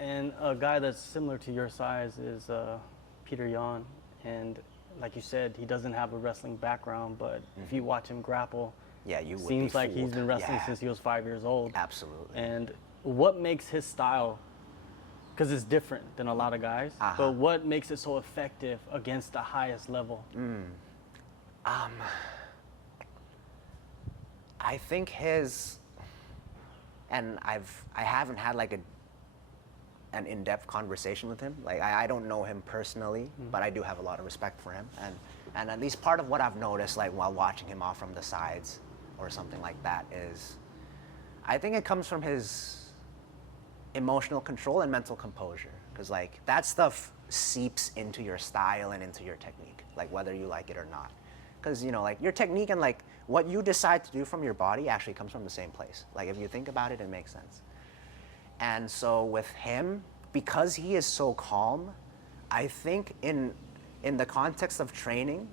And a guy that's similar to your size is Petr Yan. And like you said, he doesn't have a wrestling background, but if you watch him grapple, Yeah, you would seems be like he's fooled. been wrestling Yeah. since he was 5 years old. Absolutely. And what makes his style, because it's different than a lot of guys, but what makes it so effective against the highest level? I think his, and I haven't had like an in-depth conversation with him. Like I don't know him personally, but I do have a lot of respect for him. And at least part of what I've noticed, like while watching him off from the sides or something like that, is I think it comes from his emotional control and mental composure. Because like that stuff seeps into your style and into your technique, like whether you like it or not. Because you know, like your technique and like what you decide to do from your body actually comes from the same place. Like if you think about it, it makes sense. And so with him, because he is so calm, I think in the context of training,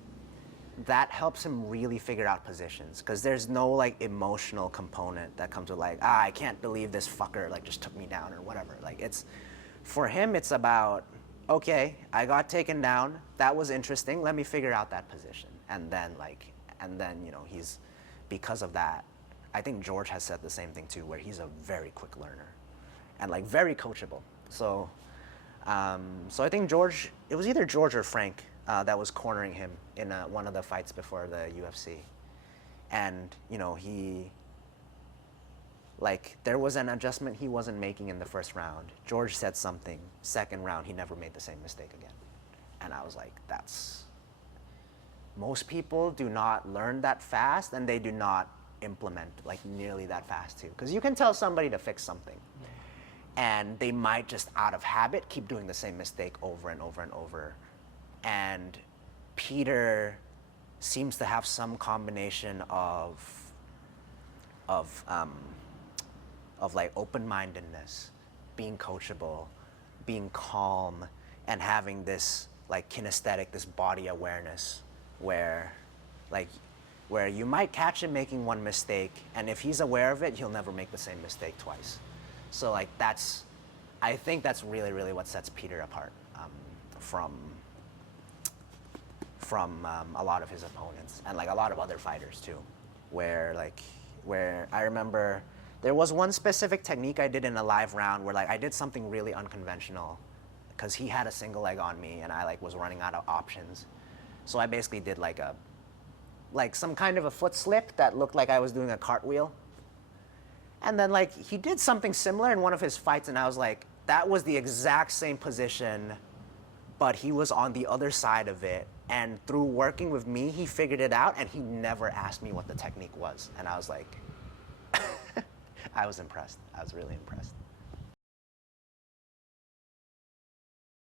that helps him really figure out positions. Because there's no like emotional component that comes with like, I can't believe this fucker like just took me down or whatever. Like it's, for him, it's about, okay, I got taken down. That was interesting. Let me figure out that position. And then you know, he's, because of that, I think George has said the same thing too, where he's a very quick learner and like very coachable. So, so I think George, it was either George or Frank that was cornering him in one of the fights before the UFC. And, you know, there was an adjustment he wasn't making in the first round. George said something, second round, he never made the same mistake again. And I was like, most people do not learn that fast, and they do not implement like nearly that fast too. Because you can tell somebody to fix something, and they might just out of habit keep doing the same mistake over and over and over. And Peter seems to have some combination of like open-mindedness, being coachable, being calm, and having this like kinesthetic, this body awareness where you might catch him making one mistake, and if he's aware of it, he'll never make the same mistake twice. So like I think that's really, really what sets Peter apart from a lot of his opponents and like a lot of other fighters too, where I remember there was one specific technique I did in a live round where like I did something really unconventional because he had a single leg on me and I like was running out of options. So I basically did like some kind of a foot slip that looked like I was doing a cartwheel. And then like he did something similar in one of his fights, and I was like, that was the exact same position, but he was on the other side of it. And through working with me, he figured it out, and he never asked me what the technique was. And I was like, I was impressed. I was really impressed.